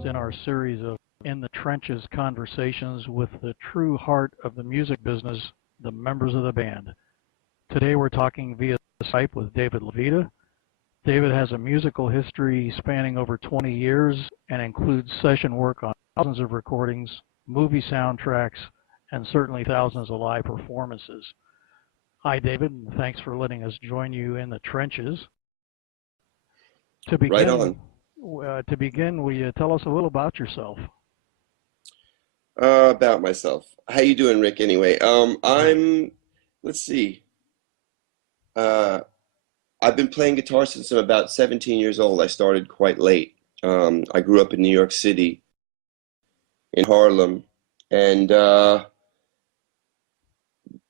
first in our series of In the Trenches conversations with the true heart of the music business, the members of the band. Today we're talking via Skype with David Levita. David has a musical history spanning over 20 years and includes session work on thousands of recordings, movie soundtracks, and certainly thousands of live performances. Hi, David, and thanks for letting us join you in the trenches. To Right begin, on. will you tell us a little about yourself? About myself. How you doing, Rick? Anyway, Great. let's see. Uh, I've been playing guitar since I'm about 17 years old. I started quite late. I grew up in New York City, in Harlem, and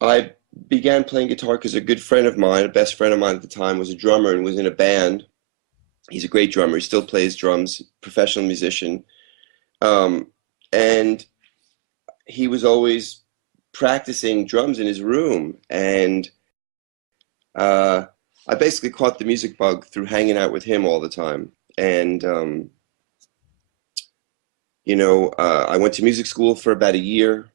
I began playing guitar because a good friend of mine, a best friend of mine at the time, was a drummer and was in a band. He's a great drummer. He still plays drums, professional musician. Um, and he was always practicing drums in his room, and uh, I basically caught the music bug through hanging out with him all the time. And I went to music school for about a year.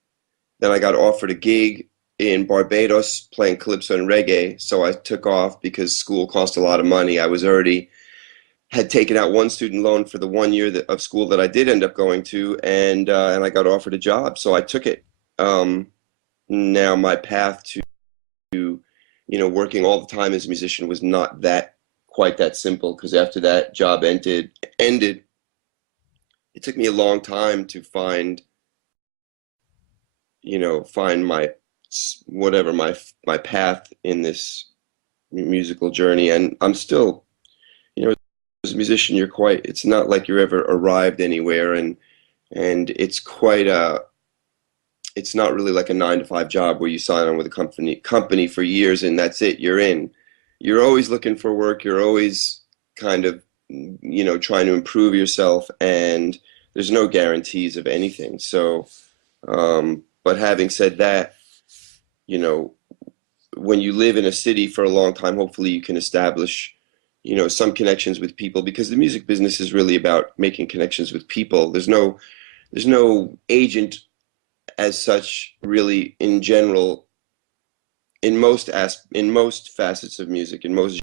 Then I got offered a gig in Barbados playing calypso and reggae, so I took off because school cost a lot of money. I was already had taken out one student loan for the 1 year of school that I did end up going to, and I got offered a job, so I took it. Um, Now my path to working all the time as a musician was not that quite that simple, because after that job ended, it took me a long time to find my whatever my path in this musical journey. And I'm still, as a musician, it's not like you're ever arrived anywhere, and it's not really like a 9 to 5 job where you sign on with a company for years and that's it, you're in. You're always looking for work. You're always kind of, trying to improve yourself, and there's no guarantees of anything. So, but having said that, you know, when you live in a city for a long time, hopefully you can establish, some connections with people, because the music business is really about making connections with people. There's no agent as such, really, in general, in most facets of music, in most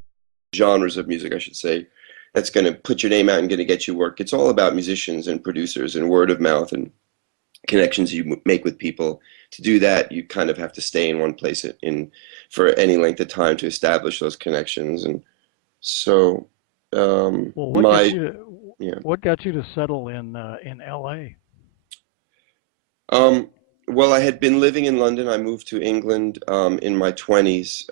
genres of music, I should say, that's going to put your name out and going to get you work. It's all about musicians and producers and word of mouth and connections you make with people. To do that, you kind of have to stay in one place for any length of time to establish those connections. And so, Well, my yeah. what got you to settle in L.A.? Well, I had been living in London. I moved to England in my 20s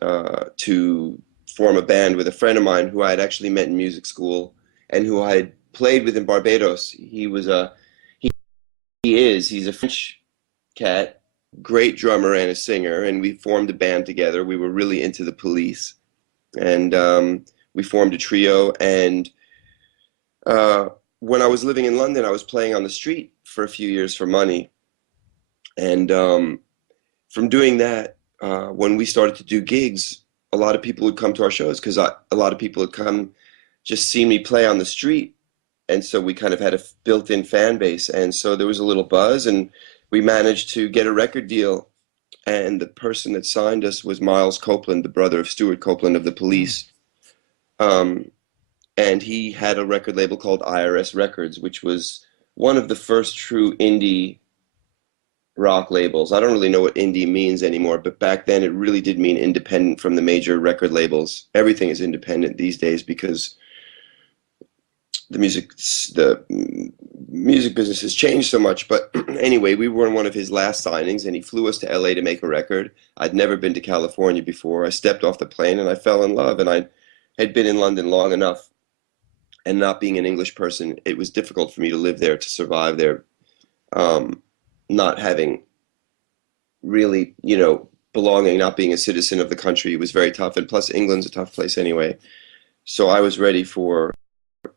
to form a band with a friend of mine who I had actually met in music school and who I had played with in Barbados. He, he's a French cat, great drummer and a singer, and we formed a band together. We were really into the Police, and we formed a trio. And uh, when I was living in London, I was playing on the street for a few years for money. And from doing that, when we started to do gigs, a lot of people would come to our shows because a lot of people had come just see me play on the street. And so we kind of had a built-in fan base. And so there was a little buzz, and we managed to get a record deal. And the person that signed us was Miles Copeland, the brother of Stuart Copeland of the Mm. Police. Um, and he had a record label called IRS Records, which was one of the first true indie rock labels. I don't really know what indie means anymore, but back then it really did mean independent from the major record labels. Everything is independent these days because the music business has changed so much. But anyway, we were in one of his last signings, and he flew us to LA to make a record. I'd never been to California before. I stepped off the plane and I fell in love, and I had been in London long enough, and not being an English person, it was difficult for me to live there, to survive there. Not having really, belonging, not being a citizen of the country, was very tough. And plus, England's a tough place anyway. So I was ready for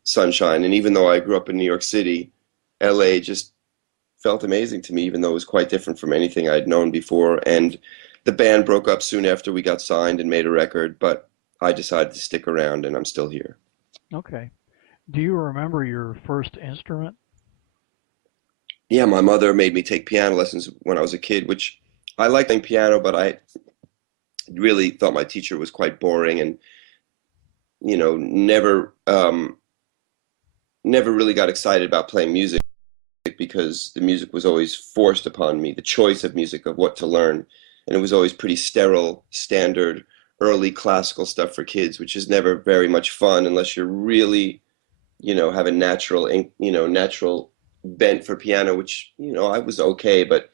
sunshine. And even though I grew up in New York City, LA just felt amazing to me, even though it was quite different from anything I'd known before. And the band broke up soon after we got signed and made a record, but I decided to stick around, and I'm still here. Okay. Do you remember your first instrument? yeah, my mother made me take piano lessons when I was a kid, which I liked playing piano, but I really thought my teacher was quite boring and, never really got excited about playing music because the music was always forced upon me, the choice of music of what to learn. And it was always pretty sterile, standard, early classical stuff for kids, which is never very much fun unless you're really, have a natural bent for piano, which, I was okay, but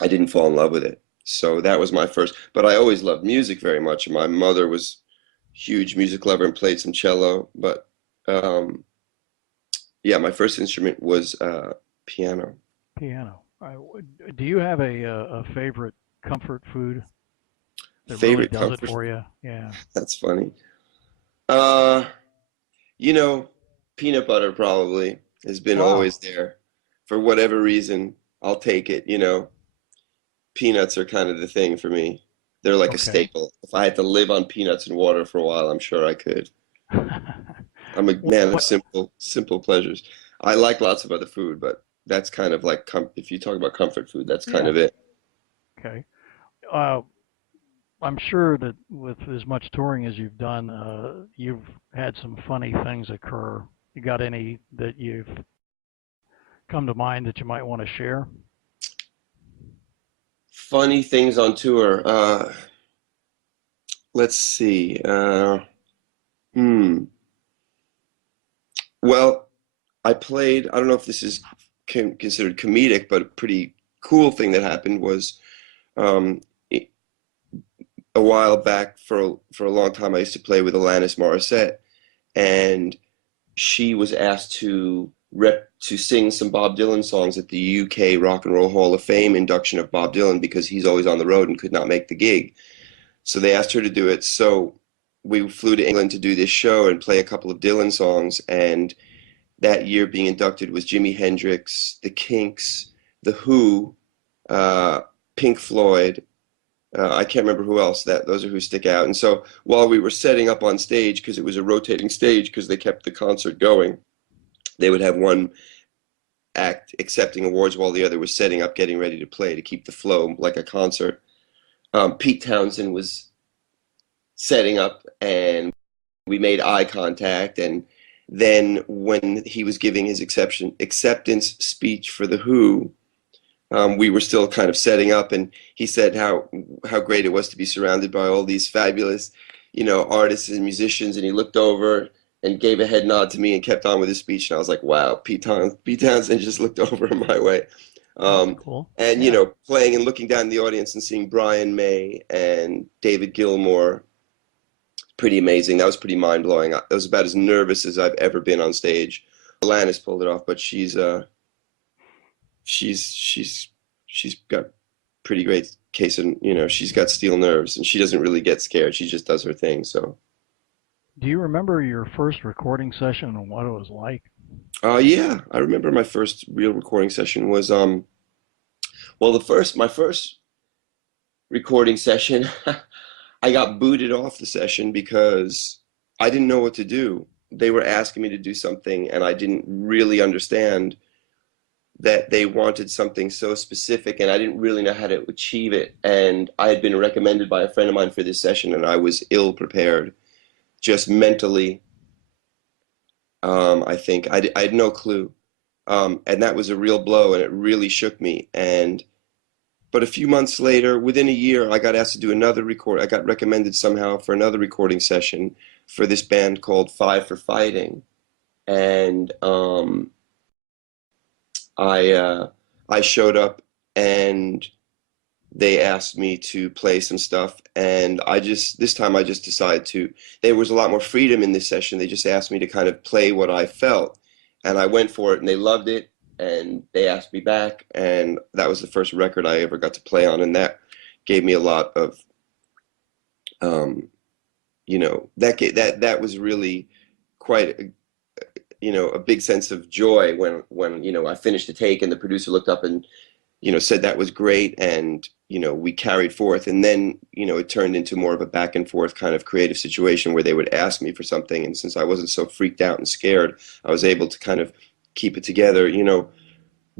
I didn't fall in love with it. So that was my first, but I always loved music very much. My mother was a huge music lover and played some cello, but um, yeah, my first instrument was piano. Piano. Do you have a favorite comfort food that really Favorite does it comfort? for you? Yeah. That's funny. Uh, you know, Peanut butter probably has been Wow. always there. For whatever reason, I'll take it, Peanuts are kind of the thing for me. They're like a Okay. staple. If I had to live on peanuts and water for a while, I'm sure I could. I'm a man of What? simple pleasures. I like lots of other food, but that's kind of like if you talk about comfort food, that's kind Yeah. of it. Okay. Uh, I'm sure that with as much touring as you've done, you've had some funny things occur. You got any that you've come to mind that you might want to share? Funny things on tour. Let's see. Hmm. Well, I played. I don't know if this is considered comedic, but a pretty cool thing that happened was um, a while back for a long time. I used to play with Alanis Morissette, and she was asked to sing some Bob Dylan songs at the UK Rock and Roll Hall of Fame induction of Bob Dylan because he's always on the road and could not make the gig. So they asked her to do it. So we flew to England to do this show and play a couple of Dylan songs. And that year being inducted was Jimi Hendrix, The Kinks, The Who, uh, Pink Floyd. I can't remember who else. Those are who stick out. And so while we were setting up on stage, because it was a rotating stage, because they kept the concert going, they would have one act accepting awards while the other was setting up, getting ready to play to keep the flow like a concert. Pete Townsend was setting up, and we made eye contact. And then when he was giving his acceptance speech for the Who, we were still kind of setting up, and he said how great it was to be surrounded by all these fabulous, artists and musicians. And he looked over and gave a head nod to me and kept on with his speech. And I was like, wow, Pete Townsend just looked over my way. That's Um, cool. and Yeah. playing and looking down in the audience and seeing Brian May and David Gilmour, pretty amazing. That was pretty mind blowing. I was about as nervous as I've ever been on stage. Alanis pulled it off, but she's she's she's got pretty great case, and she's got steel nerves and she doesn't really get scared. She just does her thing. So Do you remember your first recording session and what it was like? yeah, I remember my first real recording session was well, my first recording session, I got booted off the session because I didn't know what to do. They were asking me to do something and I didn't really understand that they wanted something so specific and I didn't really know how to achieve it. And I had been recommended by a friend of mine for this session and I was ill prepared, just mentally. I think I had no clue. And that was a real blow and it really shook me. But a few months later, within a year, I got asked to do another record. I got recommended somehow for another recording session for this band called Five for Fighting. And I showed up and they asked me to play some stuff, and this time I just decided to. There was a lot more freedom in this session. They just asked me to kind of play what I felt, and I went for it, and they loved it, and they asked me back, and that was the first record I ever got to play on, and that gave me a lot of, that was really quite a big sense of joy when I finished the take and the producer looked up and said that was great, and we carried forth, and then it turned into more of a back and forth kind of creative situation where they would ask me for something, and since I wasn't so freaked out and scared, I was able to kind of keep it together.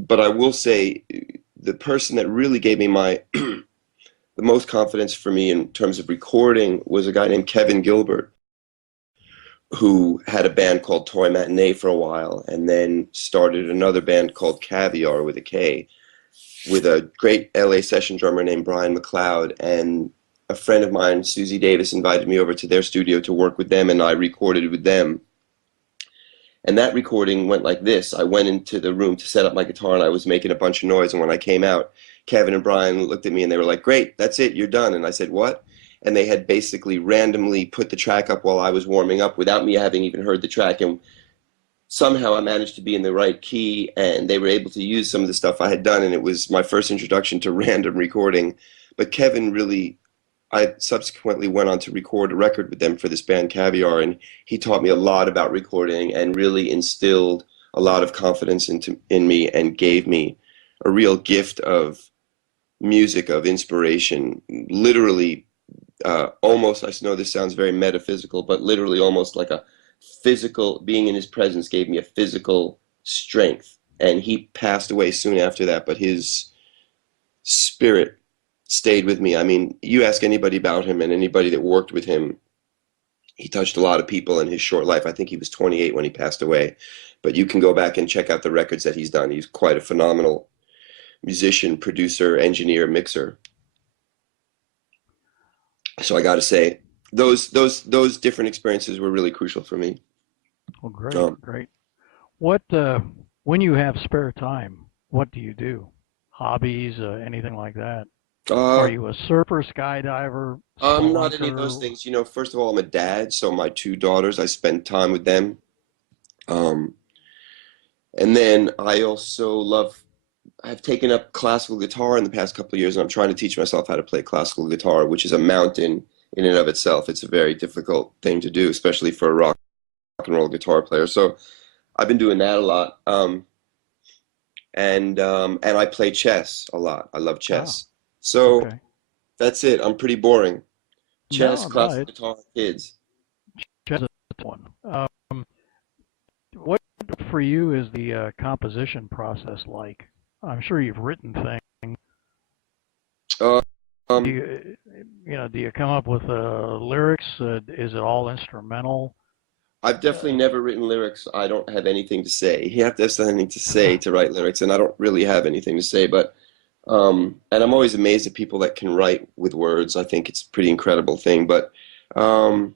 but I will say the person that really gave me my the most confidence for me in terms of recording was a guy named Kevin Gilbert, who had a band called Toy Matinee for a while, and then started another band called Caviar with a K, with a great LA session drummer named Brian McLeod. And a friend of mine, Susie Davis, invited me over to their studio to work with them, and I recorded with them. And that recording went like this. I went into the room to set up my guitar, and I was making a bunch of noise, and when I came out, Kevin and Brian looked at me and they were like, "Great, that's it, you're done." And I said, "What?" And they had basically randomly put the track up while I was warming up without me having even heard the track. And somehow I managed to be in the right key, and they were able to use some of the stuff I had done, and it was my first introduction to random recording. But Kevin really, I subsequently went on to record a record with them for this band Caviar, and he taught me a lot about recording and really instilled a lot of confidence in me and gave me a real gift of music, of inspiration, literally almost, I know this sounds very metaphysical, but literally almost like a physical, being in his presence gave me a physical strength. And he passed away soon after that, but his spirit stayed with me. I mean, you ask anybody about him and anybody that worked with him, he touched a lot of people in his short life. I think he was 28 when he passed away, but you can go back and check out the records that he's done. He's quite a phenomenal musician, producer, engineer, mixer. So I got to say, those different experiences were really crucial for me. Well, great. What when you have spare time, what do you do? Hobbies, anything like that? Are you a surfer, skydiver, I'm not any of those spelunker? things. You know, first of all, I'm a dad, so my two daughters, I spend time with them. Um, and then I also I've taken up classical guitar in the past couple of years, and I'm trying to teach myself how to play classical guitar, which is a mountain in and of itself. It's a very difficult thing to do, especially for a rock and roll guitar player. So I've been doing that a lot. And I play chess a lot. I love Ah, chess. So okay. that's it. I'm pretty boring. Chess, No, no, classical it guitar, kids. just one. What for you is the composition process like? I'm sure you've written things. Uh, Do um, you, do you come up with lyrics? Is it all instrumental? I've definitely Uh, never written lyrics. I don't have anything to say. You have to have something to say to write lyrics, and I don't really have anything to say. But and I'm always amazed at people that can write with words. I think it's a pretty incredible thing. But um,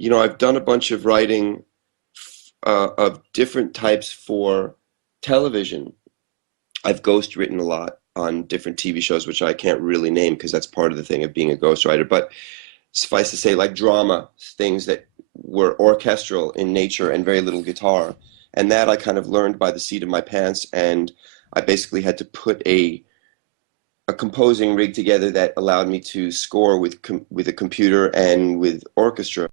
I've done a bunch of writing of different types for television. I've ghost written a lot on different TV shows, which I can't really name because that's part of the thing of being a ghostwriter. But suffice to say, like drama, things that were orchestral in nature and very little guitar. And that I kind of learned by the seat of my pants. And I basically had to put a composing rig together that allowed me to score with a computer and with orchestra.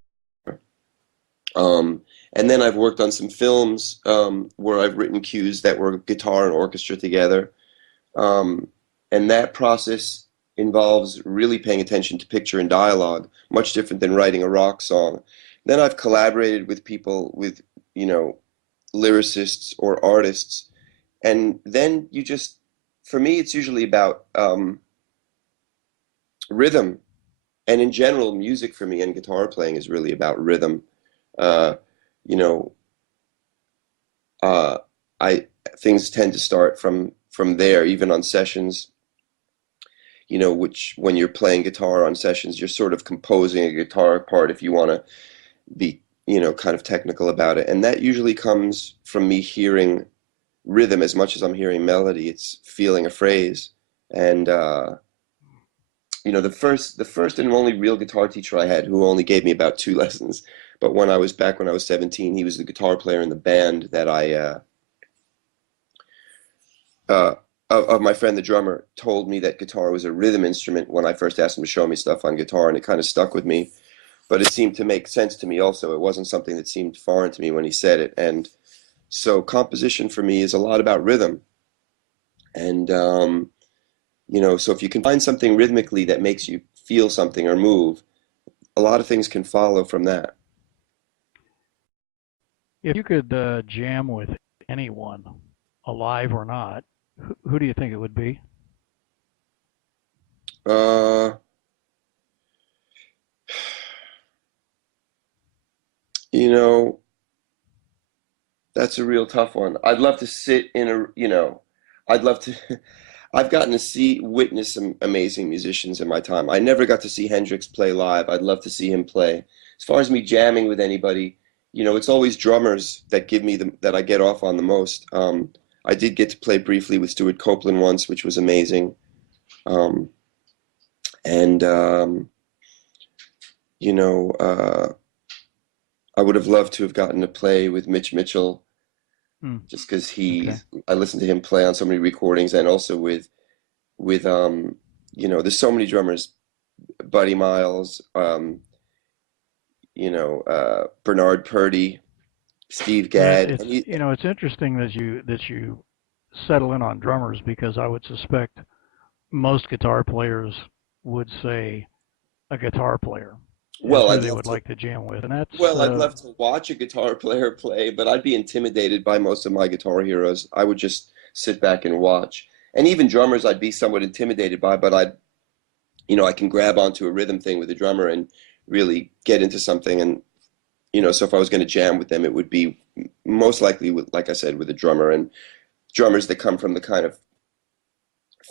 Um, and then I've worked on some films where I've written cues that were guitar and orchestra together. Um, and that process involves really paying attention to picture and dialogue, much different than writing a rock song. Then I've collaborated with people with, you know, lyricists or artists. And then for me, it's usually about rhythm. And in general, music for me and guitar playing is really about rhythm. Uh, you know, uh, I things tend to start from there, even on sessions. Which when you're playing guitar on sessions, you're sort of composing a guitar part if you want to be, kind of technical about it. And that usually comes from me hearing rhythm as much as I'm hearing melody. It's feeling a phrase. And the first and only real guitar teacher I had, who only gave me about two lessons, but when I was 17, he was the guitar player in the band that uh, of my friend the drummer, told me that guitar was a rhythm instrument when I first asked him to show me stuff on guitar, and it kind of stuck with me. But it seemed to make sense to me also. It wasn't something that seemed foreign to me when he said it. And so composition for me is a lot about rhythm. And so if you can find something rhythmically that makes you feel something or move, a lot of things can follow from that. if you could jam with anyone, alive or not, Who do you think it would be? Uh, you know, that's a real tough one. I'd love to sit in a, I'd love to. I've gotten to witness some amazing musicians in my time. I never got to see Hendrix play live. I'd love to see him play. As far as me jamming with anybody, it's always drummers that that I get off on the most. I did get to play briefly with Stuart Copeland once, which was amazing. Um, and you know, I would have loved to have gotten to play with Mitch Mitchell, Hmm. just because Okay. I listened to him play on so many recordings, and also with there's so many drummers, Buddy Miles, Bernard Purdy, Steve Yeah, Gadd, and it's interesting that you settle in on drummers because I would suspect most guitar players would say a guitar player is well, who I'd they love would to like to jam with, and that's Well, I'd love to watch a guitar player play, but I'd be intimidated by most of my guitar heroes. I would just sit back and watch. And even drummers, I'd be somewhat intimidated by, but I can grab onto a rhythm thing with a drummer and really get into something. And, so if I was going to jam with them, it would be most likely with, like I said, with a drummer, and drummers that come from the kind of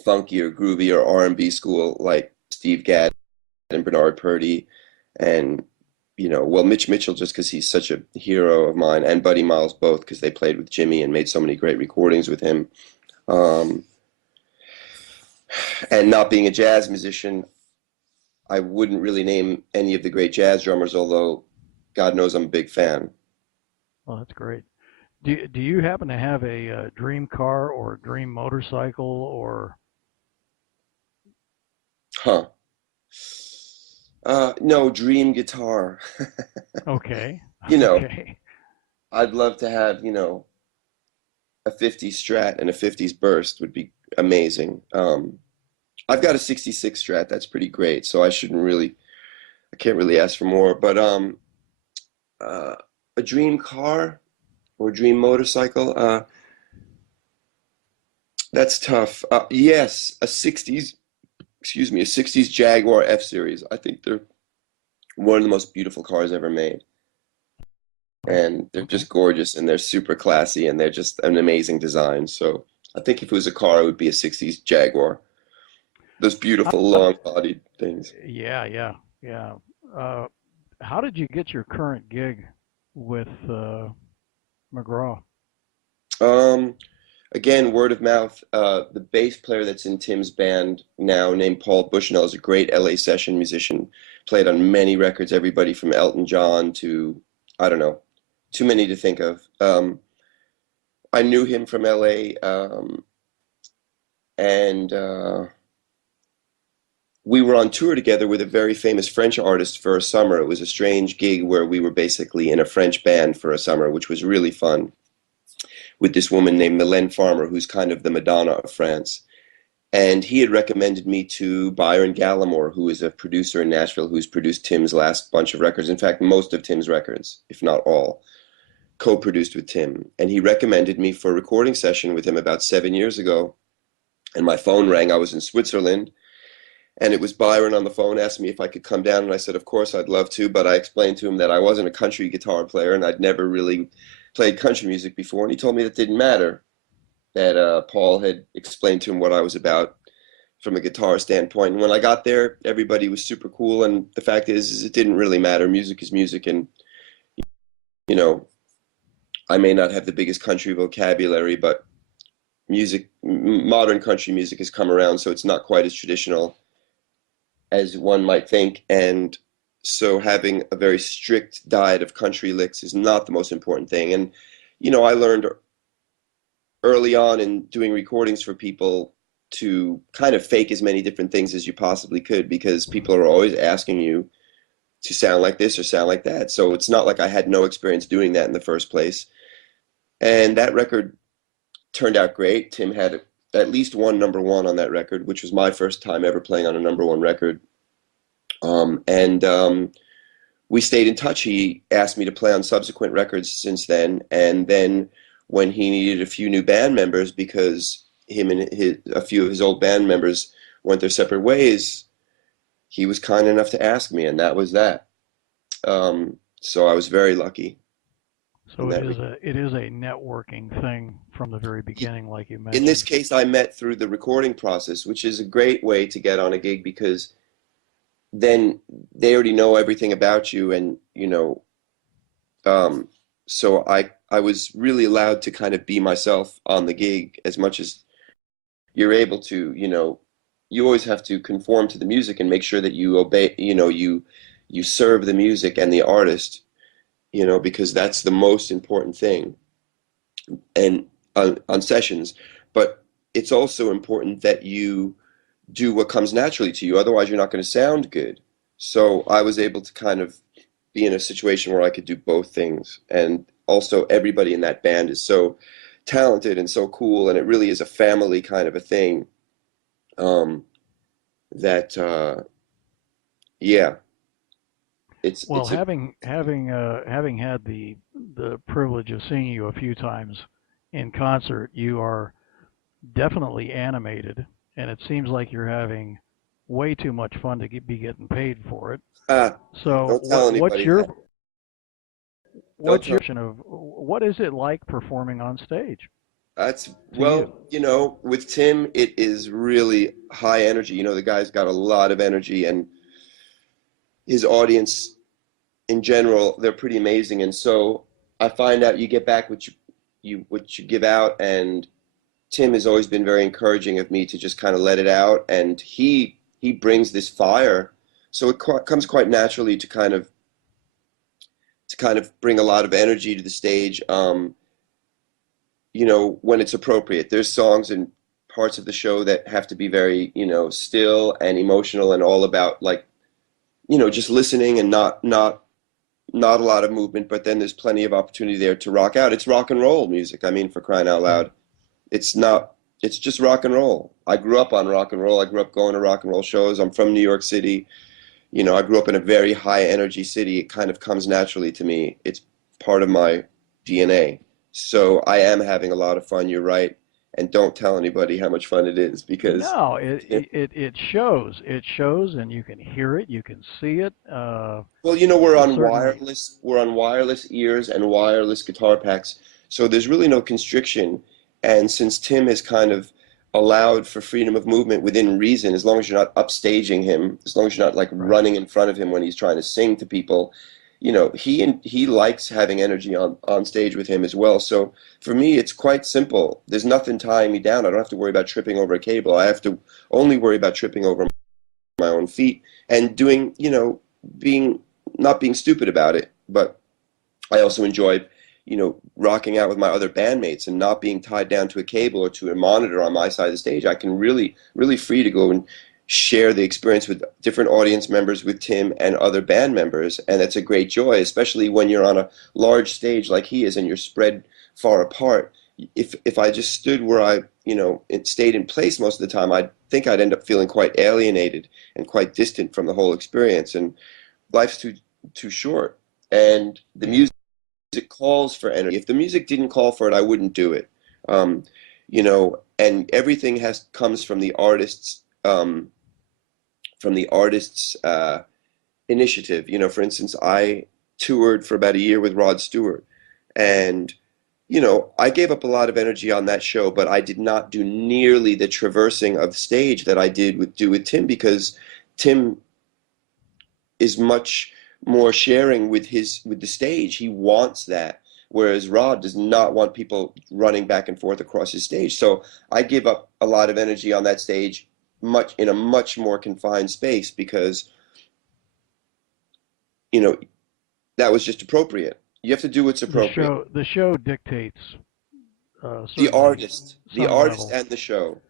funkier, groovier R&B school, like Steve Gadd and Bernard Purdy, and Mitch Mitchell, just because he's such a hero of mine, and Buddy Miles, both because they played with Jimmy and made so many great recordings with him. Um, and not being a jazz musician, I wouldn't really name any of the great jazz drummers, although God knows I'm a big fan. well, that's great. Do you happen to have a, dream car or a dream motorcycle or Huh. No, dream guitar. okay, You know, okay, I'd love to have, a 50s Strat and a 50s Burst would be amazing. I've got a 66 Strat that's pretty great, so I can't really ask for more. But uh, a dream car or dream motorcycle, that's tough. Yes, a 60s Jaguar F Series. I think they're one of the most beautiful cars ever made. okay, And they're okay. just gorgeous and they're super classy and they're just an amazing design. So I think if it was a car, it would be a 60s Jaguar. Those How, beautiful long-bodied things. yeah, yeah, yeah. Uh, how did you get your current gig with McGraw? Um, Again, word of mouth. The bass player that's in Tim's band now, named Paul Bushnell, is a great LA session musician. Played on many records, everybody from Elton John to, I don't know, too many to think of. I knew him from LA, and we were on tour together with a very famous French artist for a summer. It was a strange gig where we were basically in a French band for a summer, which was really fun, with this woman named Mylène Farmer, who's kind of the Madonna of France. And he had recommended me to Byron Gallimore, who is a producer in Nashville who's produced Tim's last bunch of records. In fact, most of Tim's records, if not all, co-produced with Tim. And he recommended me for a recording session with him about 7 years ago. And my phone rang. I was in Switzerland. And it was Byron on the phone, asked me if I could come down. And I said, of course, I'd love to. But I explained to him that I wasn't a country guitar player and I'd never really played country music before. And he told me that didn't matter, that Paul had explained to him what I was about from a guitar standpoint. And when I got there, everybody was super cool. And the fact is it didn't really matter. Music is music. And, you know, I may not have the biggest country vocabulary, but modern country music has come around, so it's not quite as traditional as one might think. And so having a very strict diet of country licks is not the most important thing. And, I learned early on in doing recordings for people to kind of fake as many different things as you possibly could, because people are always asking you to sound like this or sound like that. So it's not like I had no experience doing that in the first place. And that record turned out great. Tim had at least one number one on that record, which was my first time ever playing on a number one record. And we stayed in touch. He asked me to play on subsequent records since then. And then when he needed a few new band members, because him and a few of his old band members went their separate ways, he was kind enough to ask me, and that was that. So I was very lucky in So that. it is a networking thing from the very beginning, like you In this mentioned. case, I met through the recording process, which is a great way to get on a gig because then they already know everything about you, and um, so I was really allowed to kind of be myself on the gig as much as you're able to. You always have to conform to the music and make sure that you obey, you serve the music and the artist, because that's the most important thing and on sessions. But it's also important that you do what comes naturally to you. Otherwise, you're not going to sound good. So I was able to kind of be in a situation where I could do both things. And also, everybody in that band is so talented and so cool, and it really is a family kind of a thing. Um, that yeah, Well, it's a having had the privilege of seeing you a few times in concert, you are definitely animated, and it seems like you're having way too much fun to be getting paid for it. ah, So don't tell what's anybody that. Don't what's tell. your version of what is it like performing on stage That's to you? well, with Tim, it is really high energy. The guy's got a lot of energy, and his audience in general, they're pretty amazing. And so I find out you get back what you give out, and Tim has always been very encouraging of me to just kind of let it out, and he brings this fire, so it comes quite naturally to kind of bring a lot of energy to the stage. When it's appropriate. There's songs and parts of the show that have to be very, still and emotional and all about like, just listening and not a lot of movement, but then there's plenty of opportunity there to rock out. It's rock and roll music. I mean, for crying out Right. loud. It's not, it's just rock and roll. I grew up on rock and roll. I grew up going to rock and roll shows. I'm from New York City. I grew up in a very high energy city. It kind of comes naturally to me. It's part of my DNA. So I am having a lot of fun. You're right. And don't tell anybody how much fun it is because, No, it shows. It shows, and you can hear it, you can see it. well, we're on Certainly, wireless ears and wireless guitar packs. So there's really no constriction. And since Tim has kind of allowed for freedom of movement within reason, as long as you're not upstaging him, as long as you're not like right. running in front of him when he's trying to sing to people, he likes having energy on stage with him as well. So for me, it's quite simple. There's nothing tying me down. I don't have to worry about tripping over a cable. I have to only worry about tripping over my own feet and doing, being not being stupid about it. But I also enjoy, rocking out with my other bandmates and not being tied down to a cable or to a monitor on my side of the stage. I can really, really free to go and share the experience with different audience members, with Tim and other band members, and it's a great joy, especially when you're on a large stage like he is and you're spread far apart. If I just stood where it stayed in place most of the time, I think I'd end up feeling quite alienated and quite distant from the whole experience. And life's too short, and the Yeah. music calls for energy. If the music didn't call for it, I wouldn't do it. And everything comes from the artist's initiative. For instance, I toured for about a year with Rod Stewart, and I gave up a lot of energy on that show, but I did not do nearly the traversing of stage that I do with Tim, because Tim is much more sharing with the stage. He wants that, whereas Rod does not want people running back and forth across his stage. So I give up a lot of energy on that stage, much in a much more confined space, because you know that was just appropriate. You have to do what's appropriate. The show dictates The certainly artist, the some artist, level. and the show.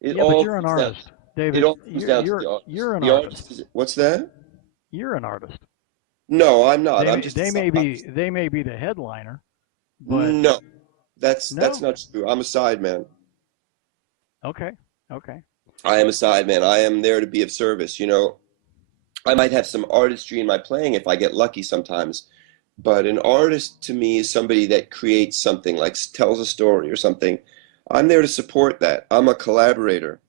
It Yeah, but all you're an comes down. artist, It David. all comes down to the artist. You're an The artist. artist is what's that? You're an artist. No, I'm not. I'm just a They they may be the headliner, but no. That's no. not true. I'm a sideman. Okay. Okay. I am a sideman. I am there to be of service. I might have some artistry in my playing if I get lucky sometimes, but an artist to me is somebody that creates something, like tells a story or something. I'm there to support that. I'm a collaborator.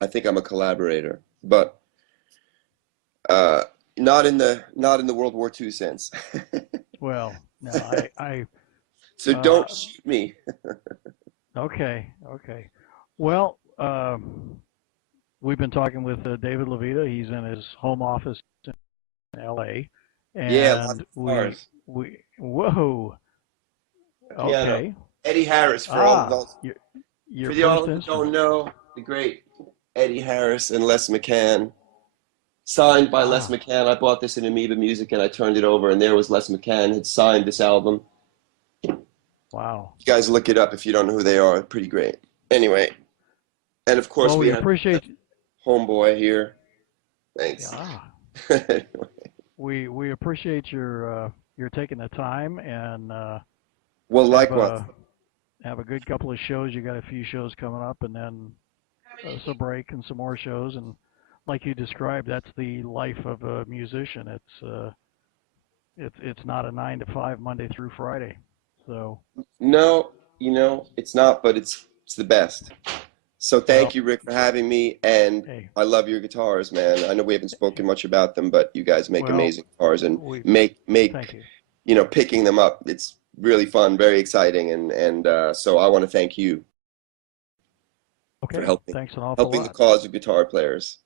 I think I'm a collaborator, but uh, not in the World War II sense. Well, no, I So uh, don't shoot me. okay, okay. Well, we've been talking with David Levita. He's in his home office in LA, Yeah, lots and of stars. we whoa, Piano. okay. Eddie Harris Ah, your for the all first who don't instrument. know, the great Eddie Harris and Les McCann. Signed by Les Ah, McCann. I bought this in Amoeba Music and I turned it over, and there was Les McCann had signed this album. wow. You guys look it up if you don't know who they are. Pretty great. Anyway, and of course Well, we we have appreciate. Homeboy here. Thanks. Yeah, we appreciate your taking the time and Well, have likewise. a have a good couple of shows. You got a few shows coming up, and then some break and some more shows. And like you described, that's the life of a musician. It's not a 9 to 5 Monday through Friday. So No, it's not, but it's the best. So well, thank you, Rick, for having me, and hey, I love your guitars, man. I know we haven't spoken much about them, but you guys make well, amazing guitars and we make thank you. picking them up. It's really fun, very exciting, and so I want to thank you for Okay, helping thanks an awful helping the lot. cause of guitar players.